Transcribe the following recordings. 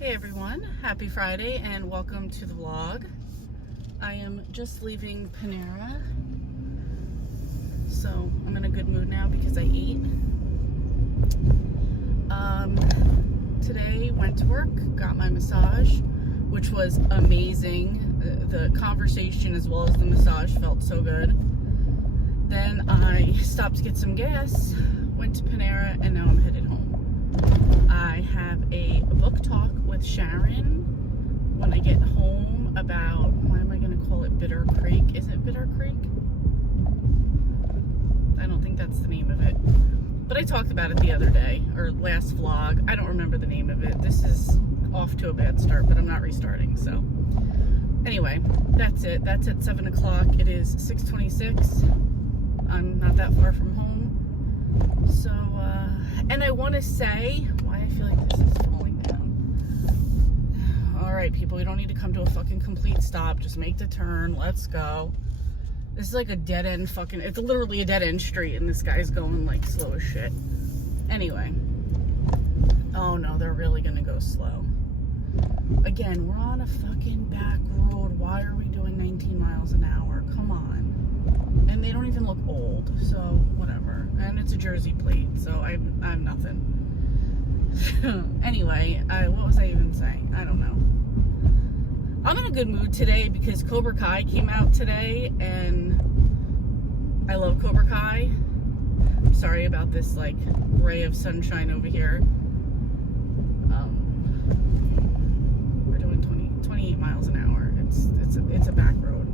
Hey everyone, happy Friday and welcome to the vlog. I am just leaving Panera, so I'm in a good mood now because I ate. Today went to work, got my massage, which was amazing. The conversation as well as the massage felt so good. Then I stopped to get some gas, went to Panera, and now I'm headed home. I have a book talk with Sharon when I get home about, why am I going to call it Bitter Creek? Is it Bitter Creek? I don't think that's the name of it. But I talked about it the other day, or last vlog. I don't remember the name of it. This is off to a bad start, but I'm not restarting, so. Anyway, that's it. That's at 7 o'clock. It is 6:26. I'm not that far from home. So, and I want to say, why I feel like this is falling down. All right, people, we don't need to come to a fucking complete stop. Just make the turn. Let's go. This is like a dead end fucking, it's literally a dead end street, and this guy's going like slow as shit. Anyway. Oh no, they're really gonna go slow. Again, we're on a fucking back road. Why are we doing 19 miles an hour? Come on. And they don't even look old, so whatever. And it's a Jersey plate, so I'm nothing. Anyway, what was I even saying? I don't know. I'm in a good mood today because Cobra Kai came out today, and I love Cobra Kai. I'm sorry about this like ray of sunshine over here. We're doing 28 miles an hour. It's a back road.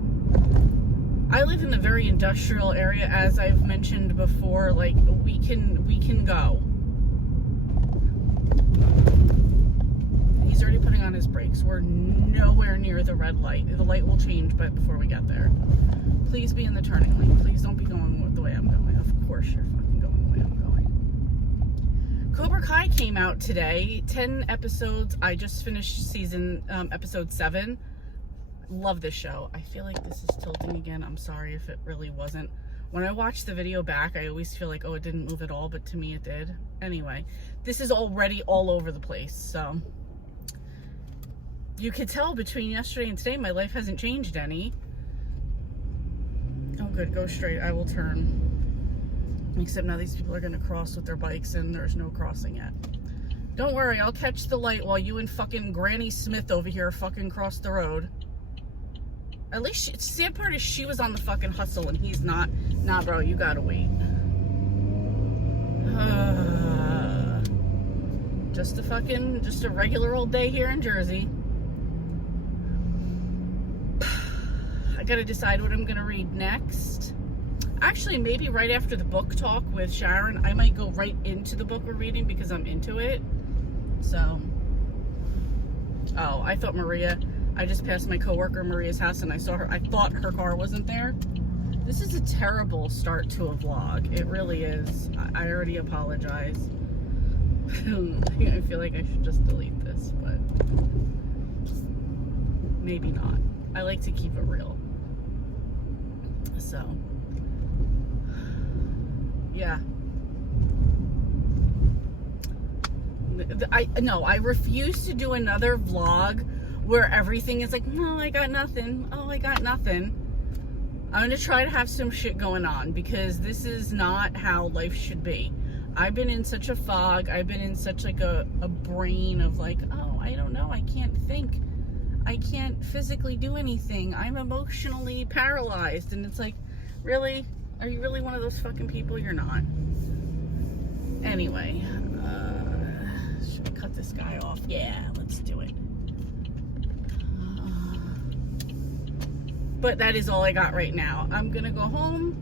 I live in a very industrial area, as I've mentioned before. Like, we can go. He's already putting on his brakes. We're nowhere near the red light. The light will change, but before we get there. Please be in the turning lane. Please don't be going the way I'm going. Of course you're fucking going the way I'm going. Cobra Kai came out today. 10 episodes. I just finished episode 7. Love this show. I feel like this is tilting again. I'm sorry if it really wasn't. When I watch the video back, I always feel like, oh, it didn't move at all, but to me it did. Anyway, this is already all over the place, so. You could tell between yesterday and today, my life hasn't changed any. Oh good, go straight. I will turn. Except now these people are gonna cross with their bikes and there's no crossing yet. Don't worry, I'll catch the light while you and fucking Granny Smith over here fucking cross the road. At least, the sad part is she was on the fucking hustle and he's not. Nah, bro, you gotta wait. Just a regular old day here in Jersey. I gotta decide what I'm gonna read next. Actually, maybe right after the book talk with Sharon, I might go right into the book we're reading because I'm into it. So, oh, I thought I just passed my coworker Maria's house and I saw her. I thought her car wasn't there. This is a terrible start to a vlog. It really is. I already apologize. I feel like I should just delete this, but maybe not. I like to keep it real. So, yeah. I refuse to do another vlog where everything is like, no, I got nothing. Oh, I got nothing. I'm going to try to have some shit going on because this is not how life should be. I've been in such a fog. I've been in such like a brain of like, oh, I don't know. I can't think. I can't physically do anything. I'm emotionally paralyzed. And it's like, really? Are you really one of those fucking people? You're not. Anyway, should we cut this guy off? Yeah, let's do it. But that is all I got right now. I'm gonna go home,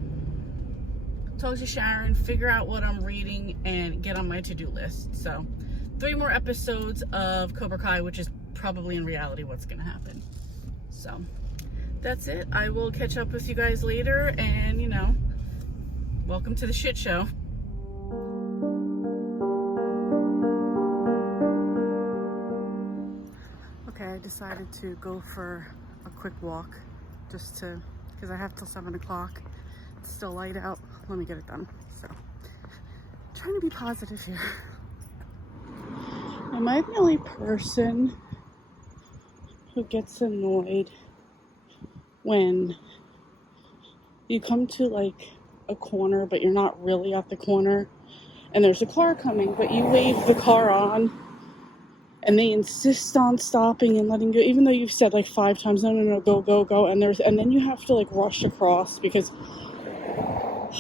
talk to Sharon, figure out what I'm reading, and get on my to-do list. So 3 more episodes of Cobra Kai, which is probably in reality what's gonna happen. So that's it. I will catch up with you guys later, and you know, welcome to the shit show. Okay, I decided to go for a quick walk just to, because I have till 7 o'clock. It's still light out. Let me get it done. So, trying to be positive here. Am I the only person who gets annoyed when you come to like a corner but you're not really at the corner and there's a car coming, but you wave the car on and they insist on stopping and letting go, even though you've said like 5 times, no, go, and then you have to like rush across, because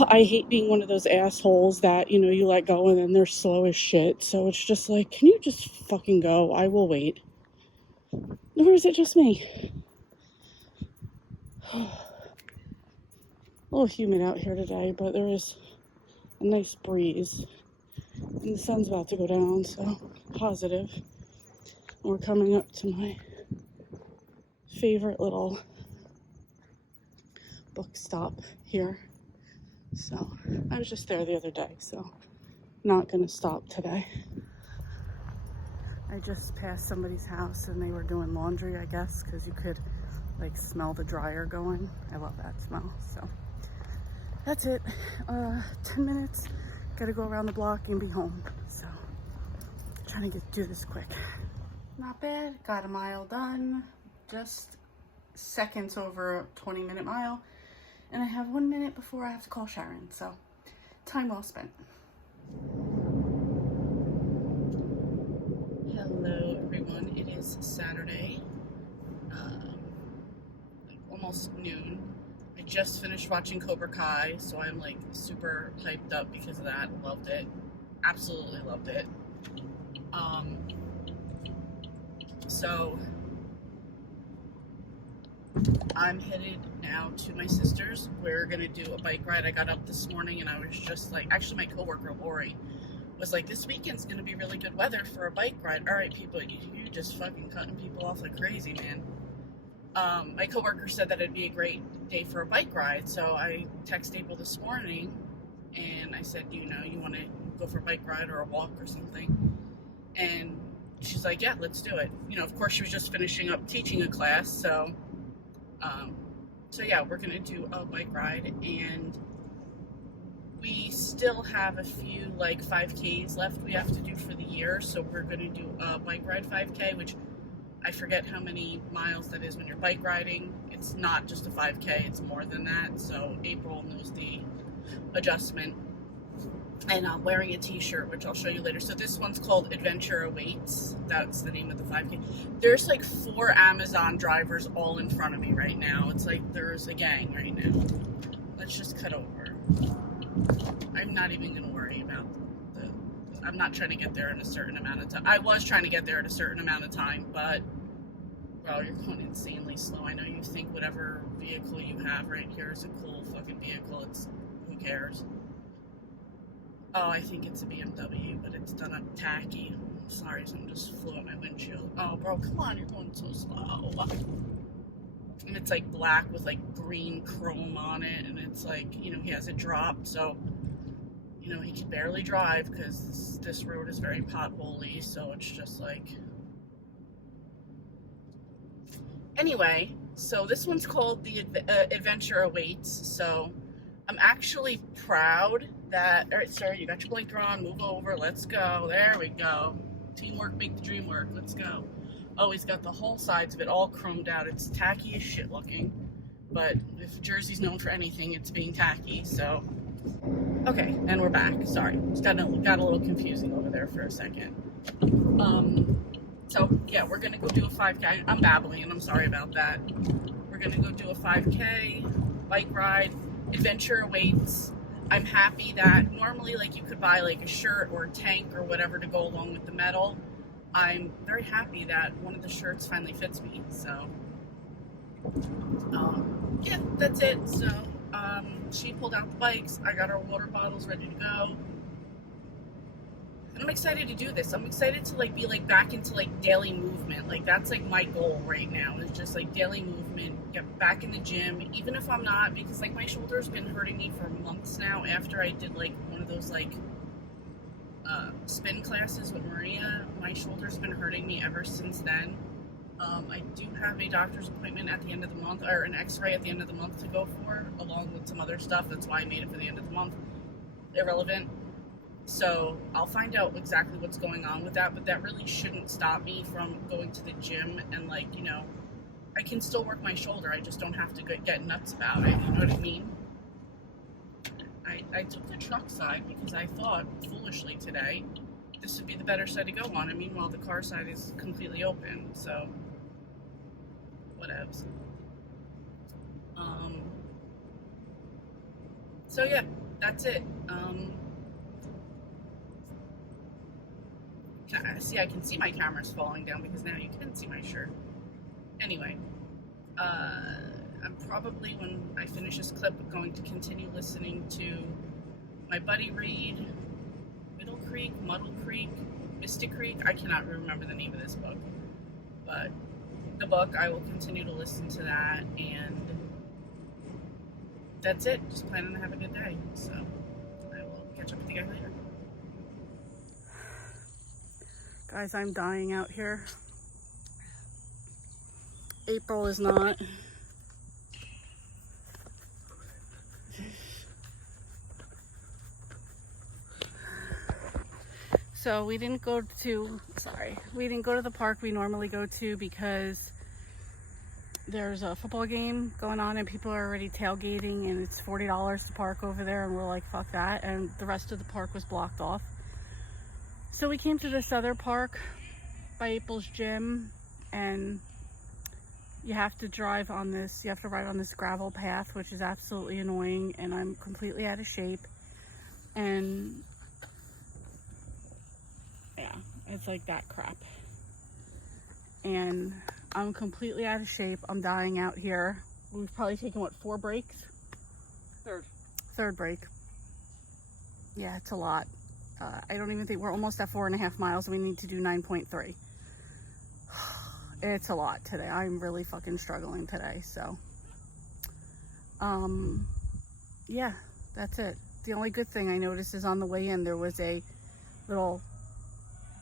I hate being one of those assholes that, you know, you let go and then they're slow as shit. So it's just like, can you just fucking go? I will wait. Or is it just me? A little humid out here today, but there is a nice breeze. And the sun's about to go down, so positive. And we're coming up to my favorite little book stop here. So I was just there the other day, so not gonna stop today. I just passed somebody's house and they were doing laundry, I guess, because you could like smell the dryer going. I love that smell. So that's it. 10 minutes. Gotta go around the block and be home. So trying to do this quick. Not bad. Got a mile done. Just seconds over a 20-minute mile. And I have 1 minute before I have to call Sharon. So time well spent. Hello everyone. It is Saturday. Almost noon. I just finished watching Cobra Kai, so I'm like super hyped up because of that. Loved it. Absolutely loved it. So I'm headed now to my sister's. We're gonna do a bike ride. I got up this morning and I was just like, actually my coworker Lori was like, this weekend's gonna be really good weather for a bike ride. All right, people, you just fucking cutting people off like crazy, man. My coworker said that it'd be a great day for a bike ride, so I texted April this morning and I said, you know, you want to go for a bike ride or a walk or something? And she's like, yeah, let's do it. You know, of course she was just finishing up teaching a class, so yeah, we're gonna do a bike ride, and we still have a few like 5Ks left we have to do for the year, so we're gonna do a bike ride 5K, which I forget how many miles that is when you're bike riding. It's not just a 5K, it's more than that. So April knows the adjustment. And I'm wearing a t-shirt, which I'll show you later. So this one's called Adventure Awaits. That's the name of the 5K. There's like 4 Amazon drivers all in front of me right now. It's like there's a gang right now. Let's just cut over. I'm not even going to worry about I'm not trying to get there in a certain amount of time. I was trying to get there at a certain amount of time, but, well, you're going insanely slow. I know you think whatever vehicle you have right here is a cool fucking vehicle. It's, who cares? Oh, I think it's a BMW, but it's done up tacky. Sorry, something just flew at my windshield. Oh, bro, come on, you're going so slow. And it's like black with like green chrome on it, and it's like, you know, he has it dropped, so you know, he can barely drive because this road is very potholey, so it's just like... Anyway, so this one's called the Adventure Awaits, so I'm actually proud that... Alright, sir, you got your blinker on, move over, let's go, there we go. Teamwork make the dream work, let's go. Oh, he's got the whole sides of it all chromed out. It's tacky as shit looking, but if Jersey's known for anything, it's being tacky, so... Okay, and we're back. Sorry, it's got a little confusing over there for a second. So yeah, we're gonna go do a 5K. I'm babbling, and I'm sorry about that. We're gonna go do a 5K bike ride. Adventure Awaits. I'm happy that normally, like, you could buy like a shirt or a tank or whatever to go along with the medal. I'm very happy that one of the shirts finally fits me. So yeah, that's it. So. She pulled out the bikes, I got our water bottles ready to go, and I'm excited to do this. I'm excited to like be like back into like daily movement. Like that's like my goal right now, is just like daily movement, get back in the gym, even if I'm not, because like my shoulder's been hurting me for months now after I did like one of those like spin classes with Maria. My shoulder's been hurting me ever since then. I do have a doctor's appointment at the end of the month, or an x-ray at the end of the month to go for, along with some other stuff. That's why I made it for the end of the month. Irrelevant. So I'll find out exactly what's going on with that, but that really shouldn't stop me from going to the gym and, like, you know, I can still work my shoulder. I just don't have to get nuts about it. You know what I mean? I took the truck side because I thought, foolishly today, this would be the better side to go on. And meanwhile, the car side is completely open. So, whatevs. So yeah, that's it. See, I can see my camera's falling down because now you can see my shirt. Anyway, I'm probably, when I finish this clip, going to continue listening to my buddy read Middle Creek, Muddle Creek, Mystic Creek. I cannot remember the name of this book, but the book, I will continue to listen to that, and that's it. Just planning to have a good day. So I will catch up with you guys later. Guys, I'm dying out here. April is not. So we didn't go to the park we normally go to because there's a football game going on and people are already tailgating, and it's $40 to park over there, and we're like, fuck that. And the rest of the park was blocked off. So we came to this other park by April's gym, and you have to ride on this gravel path, which is absolutely annoying, and I'm completely out of shape. And yeah, it's like that crap. And I'm completely out of shape. I'm dying out here. We've probably taken, what, 4 breaks? Third break. Yeah, it's a lot. I don't even think we're almost at 4.5 miles. We need to do 9.3. It's a lot today. I'm really fucking struggling today. So, yeah, that's it. The only good thing I noticed is on the way in, there was a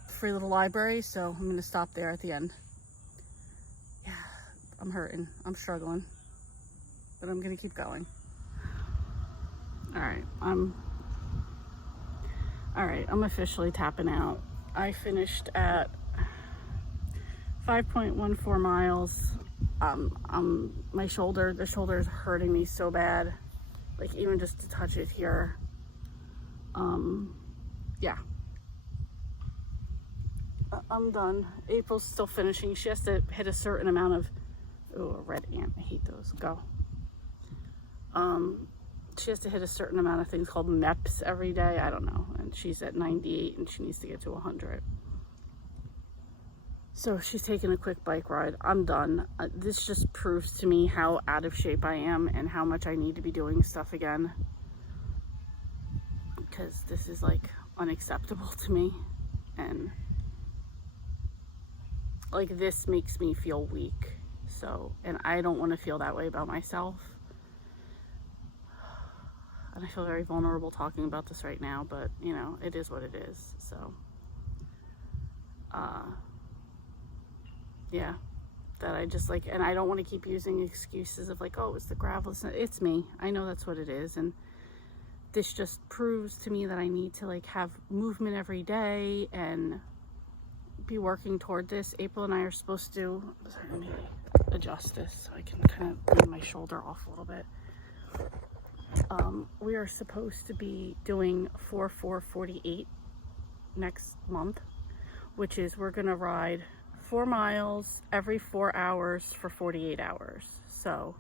free little library. So I'm going to stop there at the end. Yeah, I'm hurting. I'm struggling, but I'm going to keep going. All right, I'm officially tapping out. I finished at 5.14 miles. The shoulder is hurting me so bad. Like, even just to touch it here. Yeah. I'm done. April's still finishing. She has to hit a certain amount of, oh, a red ant. I hate those. Go. She has to hit a certain amount of things called MEPs every day. I don't know. And she's at 98 and she needs to get to 100. So she's taking a quick bike ride. I'm done. This just proves to me how out of shape I am and how much I need to be doing stuff again. Because this is, like, unacceptable to me. And, like, this makes me feel weak. So, and I don't want to feel that way about myself. And I feel very vulnerable talking about this right now, but, you know, it is what it is. So, yeah, that I just, like, and I don't want to keep using excuses of, like, oh, it's the gravel. It's me. I know that's what it is. And this just proves to me that I need to, like, have movement every day and be working toward this. April and I are supposed to, sorry, let me adjust this so I can kind of bring my shoulder off a little bit. We are supposed to be doing 4-4-48 next month, which is we're going to ride 4 miles every 4 hours for 48 hours. So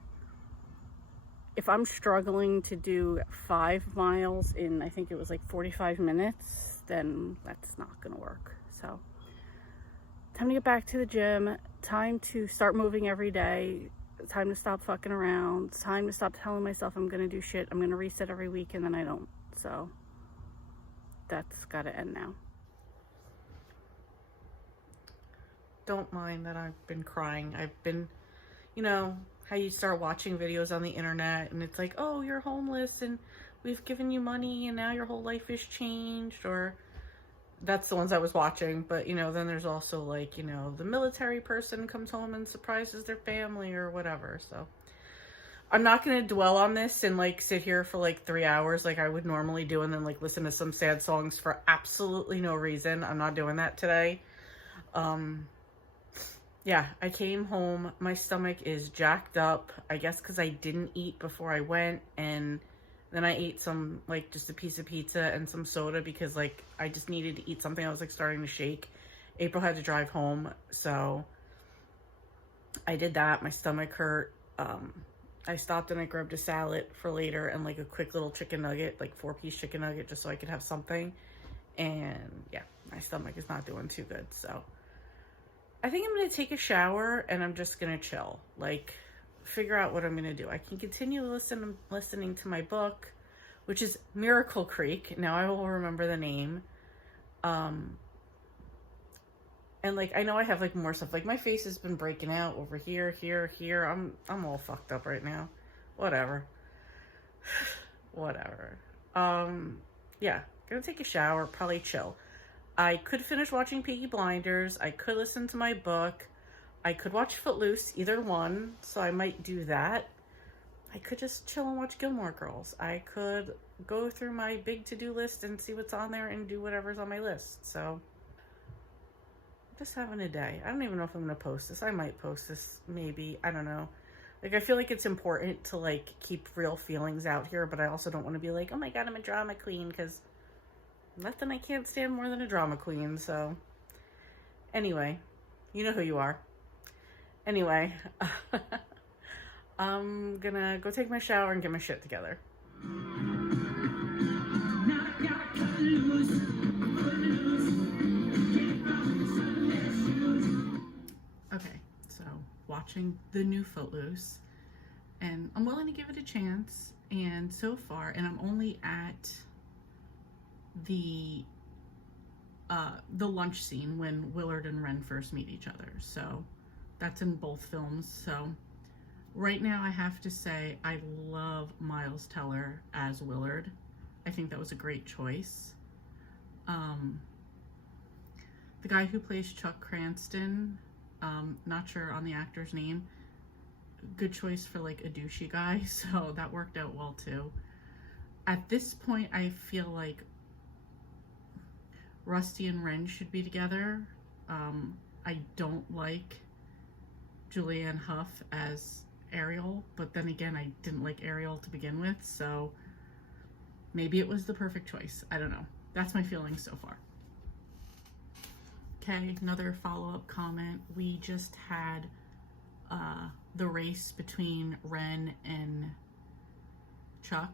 if I'm struggling to do 5 miles in, I think it was like 45 minutes, then that's not going to work. So time to get back to the gym, time to start moving every day. Time to stop fucking around. Time to stop telling myself I'm gonna do shit. I'm gonna reset every week and then I don't. So that's gotta end now. Don't mind that I've been crying. I've been, you know, how you start watching videos on the internet and it's like, oh, you're homeless and we've given you money and now your whole life is changed, or that's the ones I was watching. But, you know, then there's also, like, you know, the military person comes home and surprises their family or whatever. So I'm not going to dwell on this and like sit here for like 3 hours like I would normally do and then like listen to some sad songs for absolutely no reason. I'm not doing that today. Yeah, I came home. My stomach is jacked up. I guess because I didn't eat before I went, and then I ate some, like, just a piece of pizza and some soda because, like, I just needed to eat something. I was, like, starting to shake. April had to drive home, so I did that. My stomach hurt. I stopped and I grabbed a salad for later and, like, a quick little chicken nugget, like 4-piece chicken nugget, just so I could have something. And, yeah, my stomach is not doing too good, so I think I'm going to take a shower and I'm just going to chill, like, figure out what I'm going to do. I can continue listening to my book, which is Miracle Creek. Now I will remember the name. And, like, I know I have, like, more stuff. Like, my face has been breaking out over here, here. I'm all fucked up right now. Whatever. Whatever. Yeah, going to take a shower, probably chill. I could finish watching Peaky Blinders. I could listen to my book. I could watch Footloose, either one. So I might do that. I could just chill and watch Gilmore Girls. I could go through my big to-do list and see what's on there and do whatever's on my list. So I'm just having a day. I don't even know if I'm going to post this. I might post this, maybe. I don't know. Like, I feel like it's important to, like, keep real feelings out here. But I also don't want to be like, oh my God, I'm a drama queen, because nothing I can't stand more than a drama queen, so anyway, you know who you are. Anyway, I'm gonna go take my shower and get my shit together. Okay, so watching the new Footloose, and I'm willing to give it a chance, and so far, and I'm only at the lunch scene when Willard and Ren first meet each other. So that's in both films. So right now I have to say I love Miles Teller as Willard. I think that was a great choice. The guy who plays Chuck Cranston, not sure on the actor's name, good choice for like a douchey guy, so that worked out well too. At this point I feel like Rusty and Ren should be together. I don't like Julianne Hough as Ariel, but then again, I didn't like Ariel to begin with, so maybe it was the perfect choice. I don't know. That's my feelings so far. Okay, another follow-up comment. We just had the race between Ren and Chuck.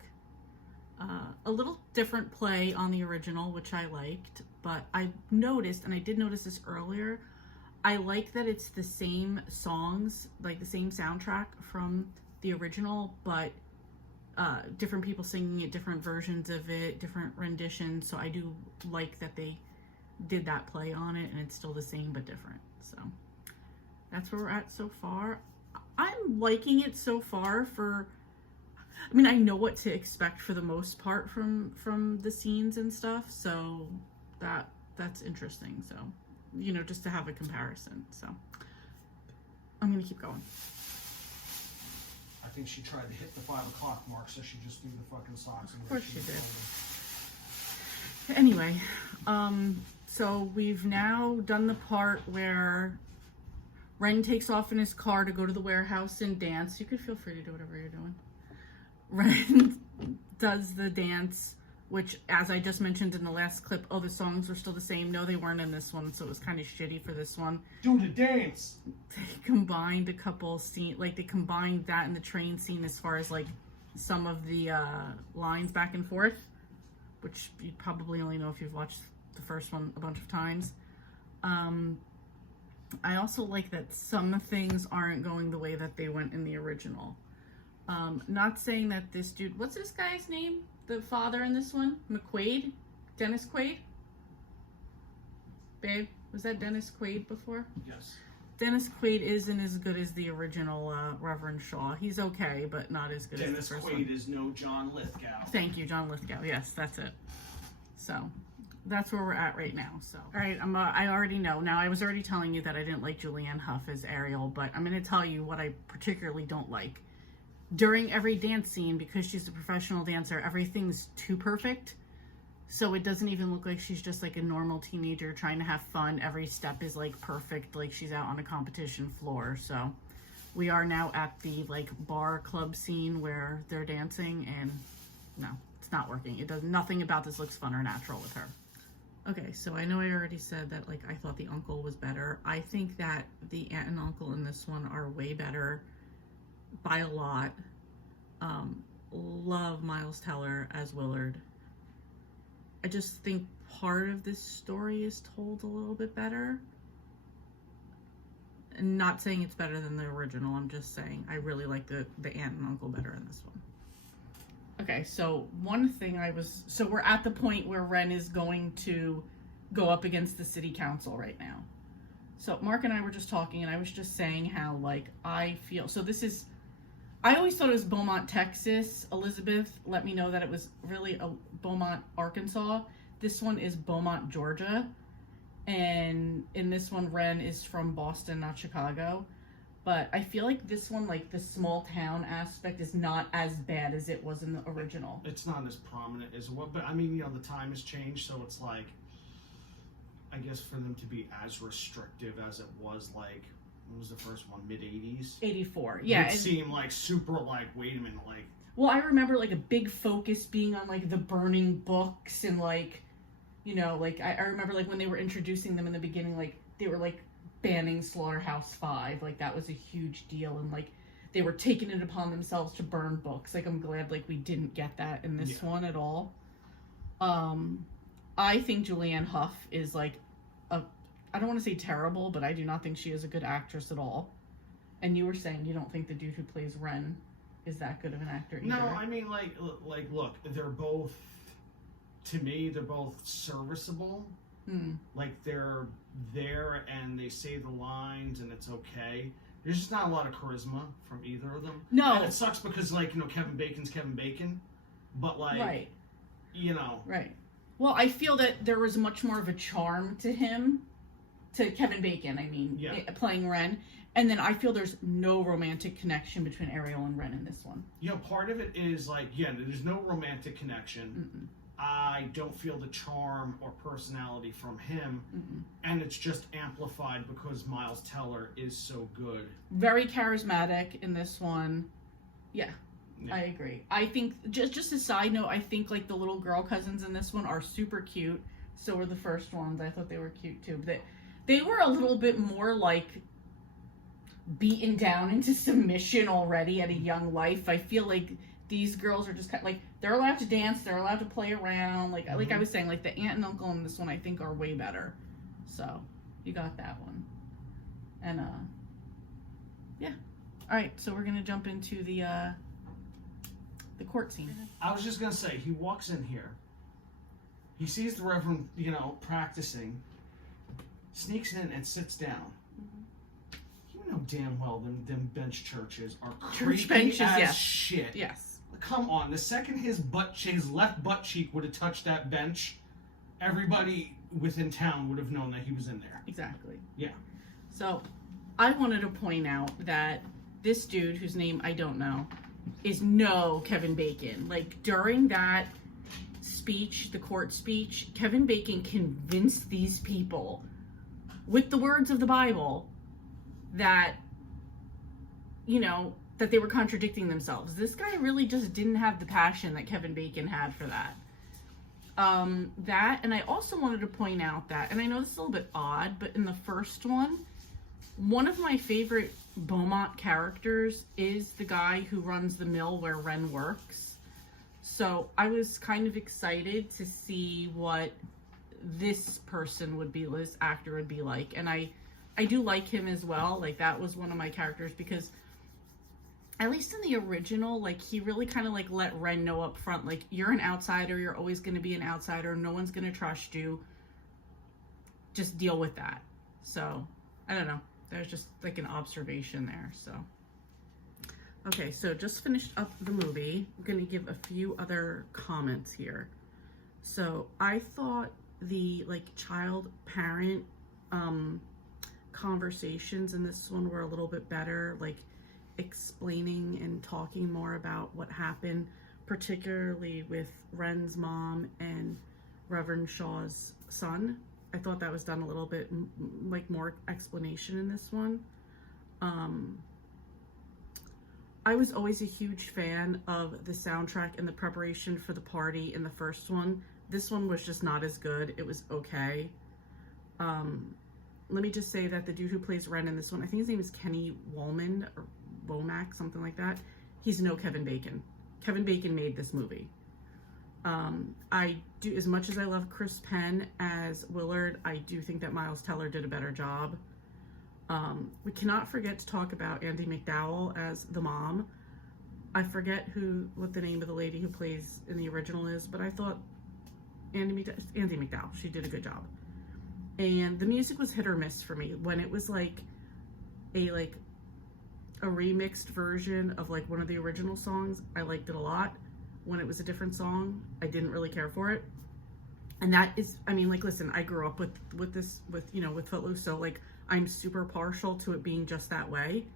A little different play on the original, which I liked, but I noticed, and I did notice this earlier, I like that it's the same songs, like the same soundtrack from the original, but different people singing it, different versions of it, different renditions, so I do like that they did that play on it, and it's still the same but different. So that's where we're at so far. I'm liking it so far. I mean, I know what to expect for the most part from the scenes and stuff, so that's interesting. So, you know, just to have a comparison. So I'm gonna keep going. I think she tried to hit the 5 o'clock mark, so she just threw the fucking socks. Of course she did. Anyway, so we've now done the part where Ren takes off in his car to go to the warehouse and dance. You could feel free to do whatever you're doing. Ren does the dance, which, as I just mentioned in the last clip, oh, the songs were still the same. No, they weren't in this one, so it was kind of shitty for this one. Do the dance! They combined a couple scenes, like they combined that and the train scene as far as like some of the lines back and forth, which you probably only know if you've watched the first one a bunch of times. I also like that some things aren't going the way that they went in the original. Not saying that this dude, what's this guy's name? The father in this one? McQuaid? Dennis Quaid? Babe, was that Dennis Quaid before? Yes. Dennis Quaid isn't as good as the original Reverend Shaw. He's okay, but not as good Dennis as the first Quaid one. is no John Lithgow. Thank you, John Lithgow. Yes, that's it. So that's where we're at right now. So, all right, I already know. Now, I was already telling you that I didn't like Julianne Hough as Ariel, but I'm going to tell you what I particularly don't like. during every dance scene, because she's a professional dancer, everything's too perfect. So it doesn't even look like she's just like a normal teenager trying to have fun. Every step is like perfect, like she's out on a competition floor. So we are now at the like bar club scene where they're dancing, and no, it's not working. It does nothing about this looks fun or natural with her. Okay, so I know I already said that like I thought the uncle was better. I think that the aunt and uncle in this one are way better by a lot. Love Miles Teller as Willard. I just think part of this story is told a little bit better. And not saying it's better than the original, I'm just saying I really like the aunt and uncle better in this one. Okay, so one thing so we're at the point where Ren is going to go up against the city council right now. So Mark and I were just talking, and I was just saying how, like, I feel, so this is, I always thought it was Beaumont, Texas. Elizabeth let me know that it was really Beaumont, Arkansas. This one is Beaumont, Georgia. And in this one, Ren is from Boston, not Chicago. But I feel like this one, like the small town aspect, is not as bad as it was in the original. It's not as prominent as what, but I mean, you know, the time has changed, so it's like, I guess for them to be as restrictive as it was, like, what was the first one, mid-80s? 84, yeah. It seemed like super, like, wait a minute, like. Well, I remember like a big focus being on like the burning books and like, you know, like I remember like when they were introducing them in the beginning, like they were like banning Slaughterhouse-Five, like that was a huge deal, and like they were taking it upon themselves to burn books. Like I'm glad like we didn't get that in this one at all. I think Julianne Hough is like I don't want to say terrible, but I do not think she is a good actress at all. And you were saying you don't think the dude who plays Ren is that good of an actor either. No, I mean like look, they're both, to me, they're both serviceable. Like they're there and they say the lines and it's okay. There's just not a lot of charisma from either of them. No. And it sucks because, like, you know, Kevin Bacon's Kevin Bacon, but like, right. You know. Right. Well, I feel that there was much more of a charm to him, to Kevin Bacon, I mean, playing Ren. And then I feel there's no romantic connection between Ariel and Ren in this one. You know, part of it is like, yeah, there's no romantic connection. Mm-mm. I don't feel the charm or personality from him. Mm-mm. And it's just amplified because Miles Teller is so good. Very charismatic in this one. Yeah. I agree. I think, just a side note, I think like the little girl cousins in this one are super cute. So were the first ones. I thought they were cute too. But they were a little bit more like beaten down into submission already at a young life. I feel like these girls are just kind of like, they're allowed to dance, they're allowed to play around. Like like I was saying, like the aunt and uncle in this one I think are way better. So you got that one. And yeah. Alright, so we're gonna jump into the court scene. I was just gonna say, he walks in here, he sees the Reverend, you know, practicing, sneaks in and sits down. You know damn well them bench churches are creepy benches, as yes. shit. Yes. Come on, the second his left butt cheek would have touched that bench, everybody within town would have known that he was in there. Exactly. Yeah. So, I wanted to point out that this dude, whose name I don't know, is no Kevin Bacon. Like, during that speech, the court speech, Kevin Bacon convinced these people, with the words of the Bible, that, you know, that they were contradicting themselves. This guy really just didn't have the passion that Kevin Bacon had for that. And I also wanted to point out that, and I know this is a little bit odd, but in the first one of my favorite Beaumont characters is the guy who runs the mill where Ren works. So I was kind of excited to see what this person would be, this actor would be like. And I do like him as well. Like, that was one of my characters because, at least in the original, like, he really kind of, like, let Ren know up front, like, you're an outsider, you're always going to be an outsider, no one's going to trust you, just deal with that. So, I don't know, there's just, like, an observation there, so. Okay, so just finished up the movie. I'm going to give a few other comments here. So, I thought the, like, child-parent, conversations in this one were a little bit better. Like, explaining and talking more about what happened, particularly with Ren's mom and Reverend Shaw's son. I thought that was done a little bit like more explanation in this one. I was always a huge fan of the soundtrack and the preparation for the party in the first one. This one was just not as good. It was okay. Let me just say that the dude who plays Ren in this one, I think his name is Kenny Womack or Womack, something like that. He's no Kevin Bacon. Kevin Bacon made this movie. I do, as much as I love Chris Penn as Willard, I do think that Miles Teller did a better job. We cannot forget to talk about Andie MacDowell as the mom. I forget what the name of the lady who plays in the original is, but I thought Andie MacDowell, she did a good job. And the music was hit or miss for me. When it was like a remixed version of like one of the original songs, I liked it a lot. When it was a different song, I didn't really care for it. And that is, I mean, like, listen, I grew up with Footloose, so like I'm super partial to it being just that way.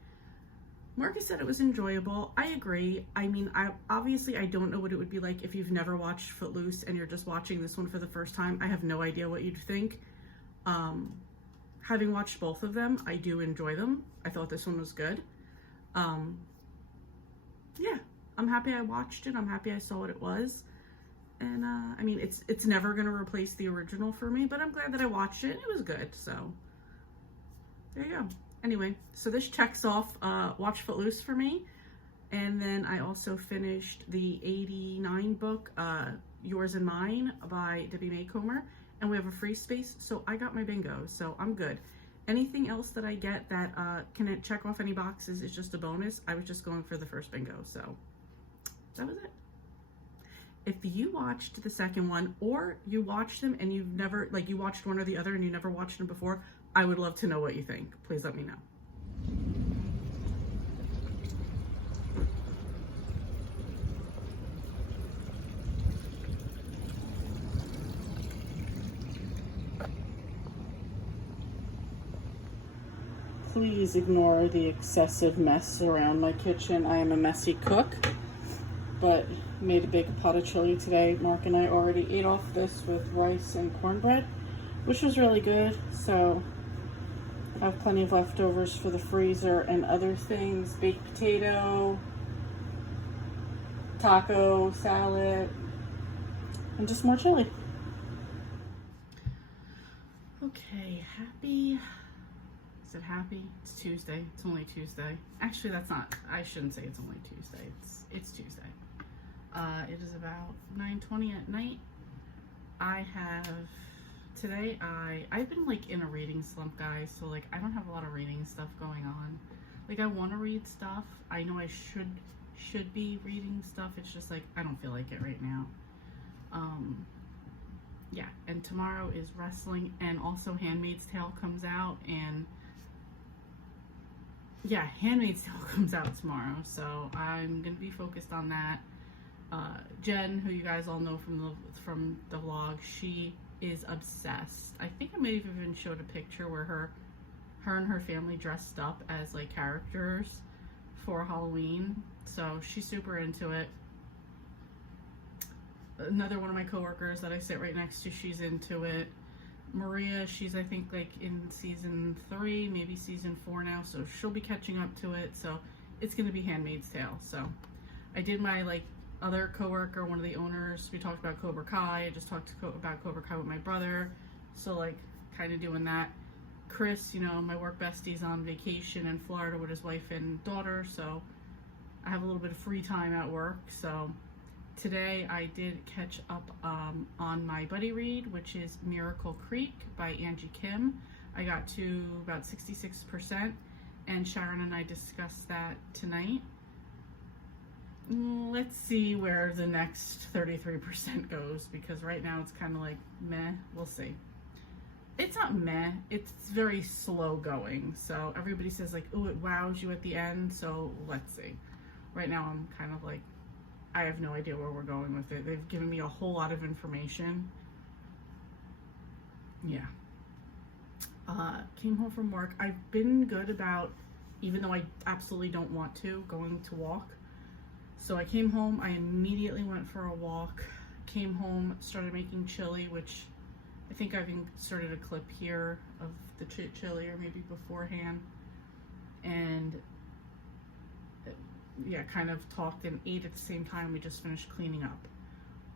Marcus said it was enjoyable. I agree. I mean, I don't know what it would be like if you've never watched Footloose and you're just watching this one for the first time. I have no idea what you'd think. Having watched both of them, I do enjoy them. I thought this one was good. Yeah, I'm happy I watched it. I'm happy I saw what it was. And I mean, it's never gonna replace the original for me, but I'm glad that I watched it. It was good, so there you go. Anyway, so this checks off Watch Footloose for me. And then I also finished the 89 book, Yours and Mine by Debbie May Comer. And we have a free space, so I got my bingo, so I'm good. Anything else that I get that can check off any boxes is just a bonus. I was just going for the first bingo, so that was it. If you watched the second one, or you watched them and you've never, like you watched one or the other and you never watched them before, I would love to know what you think. Please let me know. Please ignore the excessive mess around my kitchen. I am a messy cook, but made a big pot of chili today. Mark and I already ate off this with rice and cornbread, which was really good. So I have plenty of leftovers for the freezer and other things. Baked potato, taco, salad, and just more chili. Okay, happy. Is it happy? It's Tuesday. It's only Tuesday. Actually, that's not. I shouldn't say it's only Tuesday. It's Tuesday. It is about 9:20 at night. I've been like in a reading slump, guys. So like I don't have a lot of reading stuff going on. Like I want to read stuff. I know I should be reading stuff. It's just like I don't feel like it right now. Yeah. And tomorrow is wrestling, and also Handmaid's Tale comes out, and yeah, Handmaid's Tale comes out tomorrow, so I'm gonna be focused on that. Jen, who you guys all know from the vlog, she is obsessed. I think I may have even showed a picture where her and her family dressed up as like characters for Halloween, so she's super into it. Another one of my coworkers that I sit right next to, she's into it. Maria, she's I think like in season 3, maybe season 4 now, so she'll be catching up to it. So it's gonna be Handmaid's Tale. So I did my like other coworker, one of the owners, we talked about Cobra Kai. I just talked about Cobra Kai with my brother, so like kind of doing that. Chris, you know, my work bestie's on vacation in Florida with his wife and daughter, so I have a little bit of free time at work. So today I did catch up on my buddy read, which is Miracle Creek by Angie Kim. I got to about 66%, and Sharon and I discussed that tonight. Let's see where the next 33% goes, because right now it's kind of like meh. We'll see. It's not meh, it's very slow going. So everybody says like, oh, it wows you at the end, so let's see. Right now I'm kind of like, I have no idea where we're going with it. They've given me a whole lot of information. Yeah. Came home from work. I've been good about even though I absolutely don't want to, going to walk. So I came home, I immediately went for a walk, came home, started making chili, which I think I've inserted a clip here of the chili, or maybe beforehand. And yeah, kind of talked and ate at the same time. We just finished cleaning up.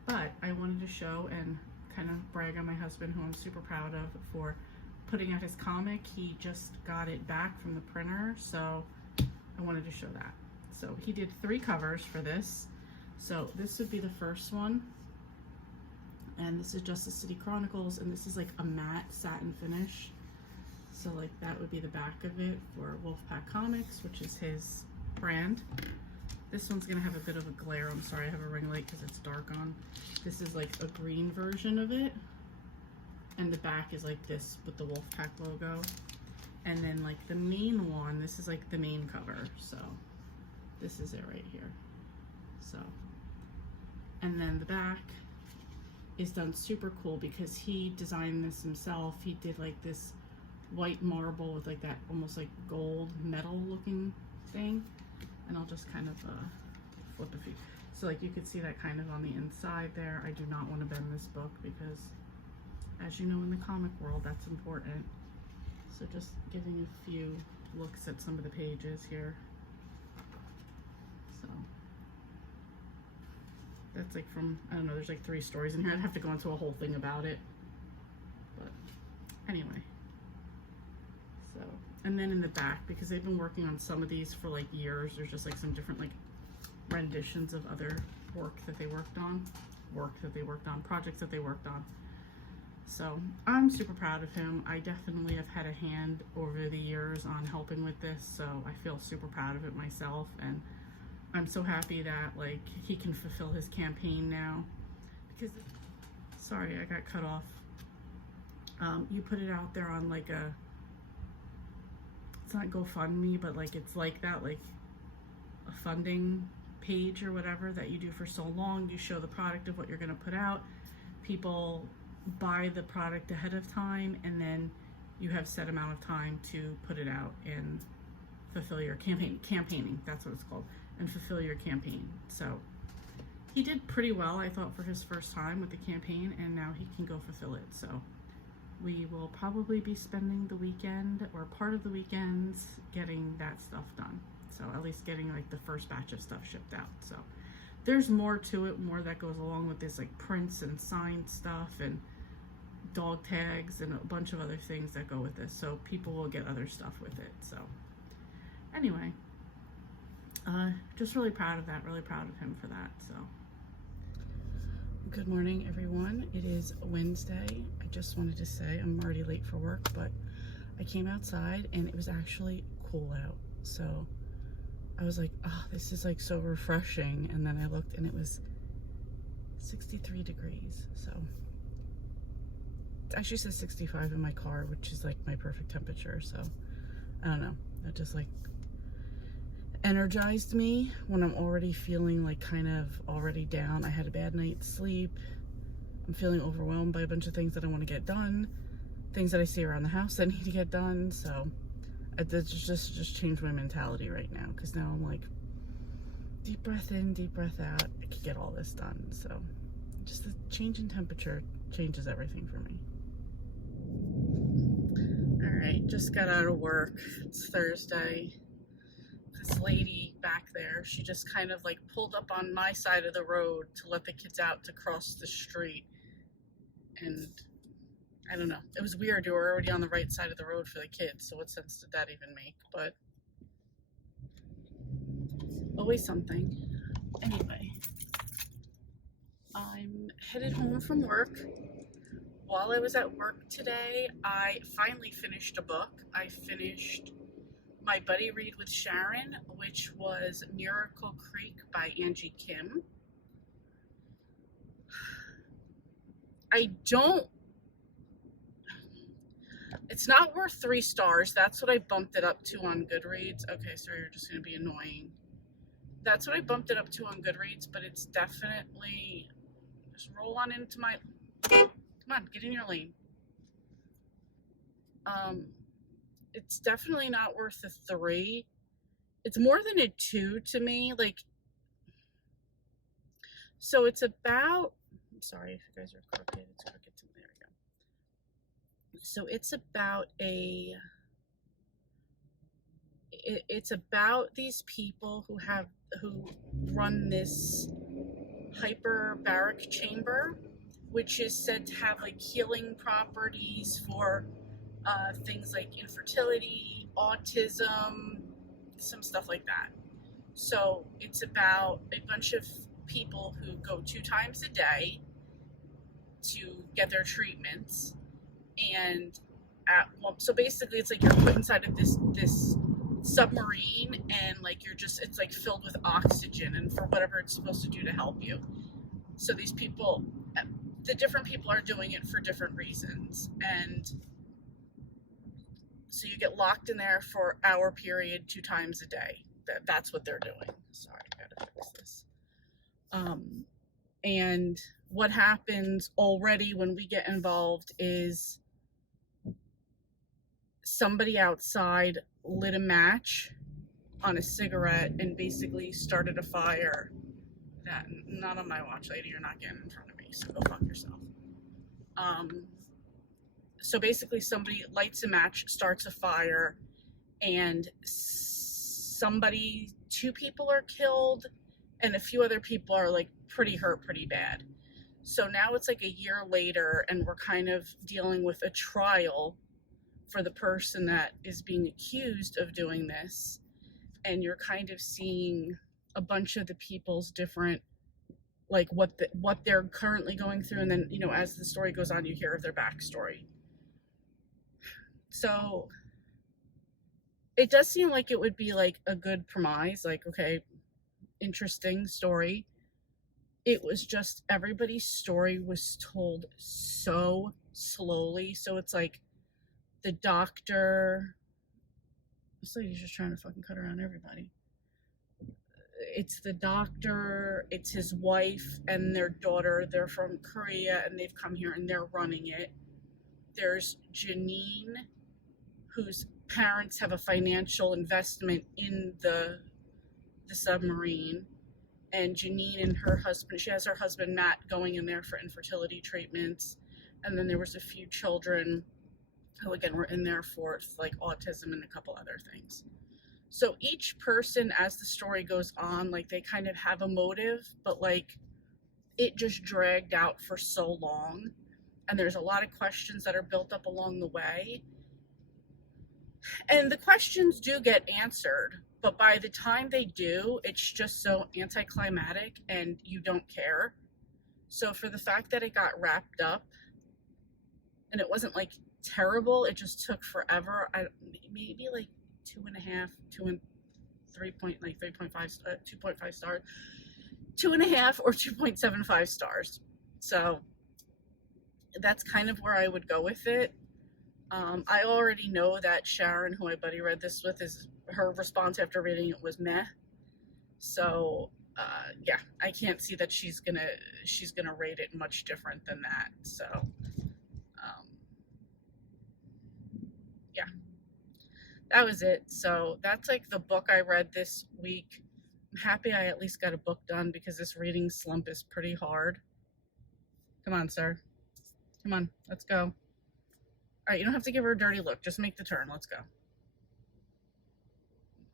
But I wanted to show and kind of brag on my husband, who I'm super proud of, for putting out his comic. He just got it back from the printer, so I wanted to show that. So he did 3 covers for this. So this would be the first one, and this is Justice City Chronicles, and this is like a matte satin finish. So like that would be the back of it for Wolfpack Comics, which is his brand. This one's gonna have a bit of a glare. I'm sorry, I have a ring light because it's dark on. This is like a green version of it, and the back is like this with the Wolfpack logo. And then like the main one, this is like the main cover. So this is it right here. So, and then the back is done super cool because he designed this himself. He did like this white marble with like that almost like gold metal looking thing. And I'll just kind of flip a few. So like you could see that kind of on the inside there. I do not want to bend this book because, as you know, in the comic world, that's important. So just giving a few looks at some of the pages here. So that's like from, I don't know, there's like 3 stories in here. I'd have to go into a whole thing about it. But anyway. So, and then in the back, because they've been working on some of these for like years, there's just like some different like renditions of other work that they worked on, projects that they worked on. So I'm super proud of him. I definitely have had a hand over the years on helping with this, so I feel super proud of it myself, and I'm so happy that like he can fulfill his campaign now. Because, sorry, I got cut off. You put it out there on like a, it's not GoFundMe, but like it's like that, like a funding page or whatever that you do for so long. You show the product of what you're going to put out. People buy the product ahead of time, and then you have set amount of time to put it out and fulfill your campaigning, that's what it's called, and fulfill your campaign. So he did pretty well, I thought, for his first time with the campaign, and now he can go fulfill it. So we will probably be spending the weekend or part of the weekends getting that stuff done. So at least getting like the first batch of stuff shipped out. So there's more to it, more that goes along with this, like prints and signed stuff and dog tags and a bunch of other things that go with this. So people will get other stuff with it. So anyway, just really proud of that, really proud of him for that. So good morning, everyone. It is Wednesday. I just wanted to say I'm already late for work, but I came outside and it was actually cool out. So I was like, oh, this is like so refreshing. And then I looked and it was 63 degrees. So it actually says 65 in my car, which is like my perfect temperature. So I don't know, that just like energized me when I'm already feeling like kind of already down. I had a bad night's sleep. I'm feeling overwhelmed by a bunch of things that I want to get done, things that I see around the house that need to get done. So that just changed my mentality right now, because now I'm like, deep breath in, deep breath out. I can get all this done. So just the change in temperature changes everything for me. All right, just got out of work. It's Thursday. This lady back there, she just kind of like pulled up on my side of the road to let the kids out to cross the street. And I don't know, it was weird. You were already on the right side of the road for the kids, so what sense did that even make? But always something. Anyway, I'm headed home from work. While I was at work today, I finally finished a book. I finished my buddy read with Sharon, which was Miracle Creek by Angie Kim. It's not worth 3 stars. That's what I bumped it up to on Goodreads. Okay, sorry, you're just going to be annoying. That's what I bumped it up to on Goodreads, but it's definitely, just roll on into my, come on, get in your lane. It's definitely not worth the 3. it's more than a 2 to me. Like, so it's about, I'm sorry if you guys are crooked, it's crooked to me. There we go. So it's about it's about these people who run this hyperbaric chamber, which is said to have like healing properties for things like infertility, autism, some stuff like that. So it's about a bunch of people who go 2 times a day to get their treatments, and so basically it's like you're put inside of this submarine, and like it's like filled with oxygen and for whatever it's supposed to do to help you. So these people, the different people are doing it for different reasons, and so you get locked in there for hour period 2 times a day. That's what they're doing. Sorry, I gotta fix this. And what happens already when we get involved is somebody outside lit a match on a cigarette and basically started a fire. That, not on my watch, lady. You're not getting in front of me, so go fuck yourself. So basically somebody lights a match, starts a fire, and 2 people are killed, and a few other people are like pretty hurt, pretty bad. So now it's like a year later, and we're kind of dealing with a trial for the person that is being accused of doing this. And you're kind of seeing a bunch of the people's different, like what they're currently going through. And then, as the story goes on, you hear of their backstory. So it does seem like it would be like a good premise, like, okay, interesting story. It was just everybody's story was told so slowly. So it's like the doctor, this lady's just trying to fucking cut around everybody. It's the doctor, it's his wife and their daughter. They're from Korea and they've come here and they're running it. There's Janine, whose parents have a financial investment in the submarine. And Janine and her husband, she has her husband Matt going in there for infertility treatments. And then there was a few children who again were in there for like autism and a couple other things. So each person, as the story goes on, like they kind of have a motive, but like it just dragged out for so long. And there's a lot of questions that are built up along the way. And the questions do get answered, but by the time they do, it's just so anticlimactic and you don't care. So for the fact that it got wrapped up and it wasn't like terrible, it just took forever. Maybe like 2.5, 2.5 stars, 2.5 or 2.75 stars. So that's kind of where I would go with it. I already know that Sharon, who my buddy read this with, her response after reading it was meh. So yeah, I can't see that she's gonna rate it much different than that. So yeah, that was it. So that's like the book I read this week. I'm happy I at least got a book done because this reading slump is pretty hard. Come on, sir. Come on, let's go. All right, you don't have to give her a dirty look. Just make the turn. Let's go.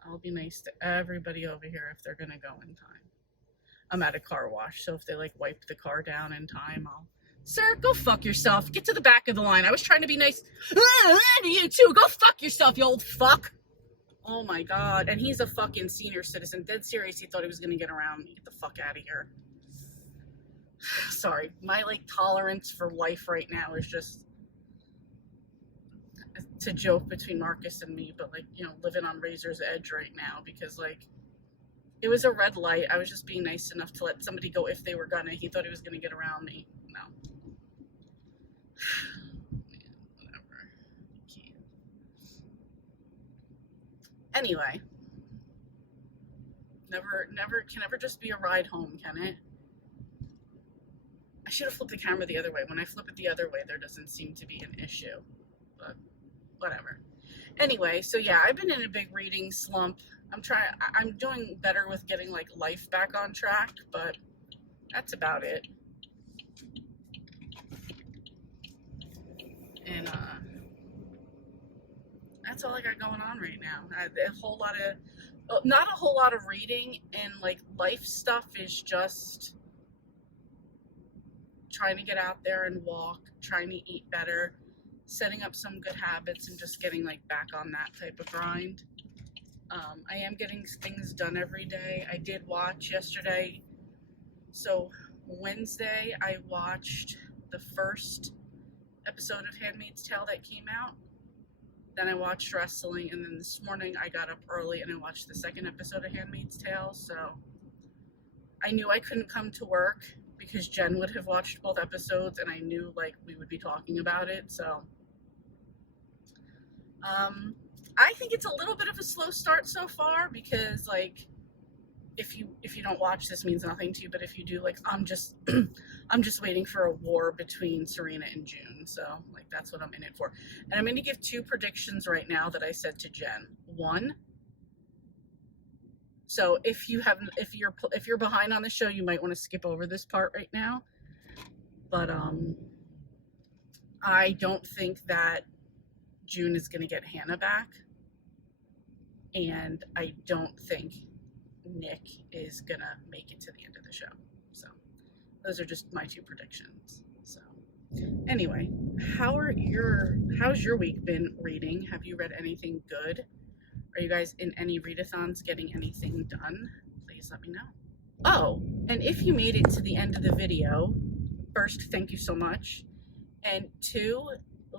I'll be nice to everybody over here if they're going to go in time. I'm at a car wash, so if they like wipe the car down in time, I'll... Sir, go fuck yourself. Get to the back of the line. I was trying to be nice. You too. Go fuck yourself, you old fuck. Oh my God. And he's a fucking senior citizen. Dead serious. He thought he was going to get around me. Get the fuck out of here. Sorry. My like tolerance for life right now is just... It's a joke between Marcus and me, but like, you know, living on razor's edge right now because like it was a red light. I was just being nice enough to let somebody go if they were gonna. He thought he was gonna get around me. No. Man, whatever. Can't. Anyway. Can ever just be a ride home, can it? I should have flipped the camera the other way. When I flip it the other way, there doesn't seem to be an issue. But whatever. Anyway, so yeah, I've been in a big reading slump. I'm doing better with getting like life back on track, but that's about it. And that's all I got going on right now. Not a whole lot of reading, and like life stuff is just trying to get out there and walk, trying to eat better, setting up some good habits, and just getting like back on that type of grind. I am getting things done every day. I did watch yesterday. So Wednesday, I watched the first episode of Handmaid's Tale that came out. Then I watched wrestling, and then this morning I got up early and I watched the second episode of Handmaid's Tale. So I knew I couldn't come to work because Jen would have watched both episodes, and I knew like we would be talking about it. So I think it's a little bit of a slow start so far, because like if you don't watch, this means nothing to you, but if you do, like I'm just waiting for a war between Serena and June. So like that's what I'm in it for. And I'm going to give 2 predictions right now that I said to Jen. One, so if you're behind on the show, you might want to skip over this part right now. But I don't think that June is going to get Hannah back, and I don't think Nick is going to make it to the end of the show. So those are just my 2 predictions. So anyway, how's your week been reading? Have you read anything good? Are you guys in any readathons, getting anything done? Please let me know. Oh, and if you made it to the end of the video, first, thank you so much. And 2,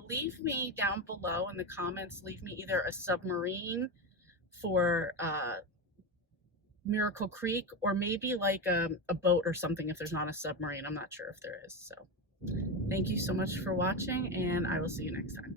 leave me down below in the comments, leave me either a submarine for Miracle Creek, or maybe like a boat or something if there's not a submarine. I'm not sure if there is. So thank you so much for watching, and I will see you next time.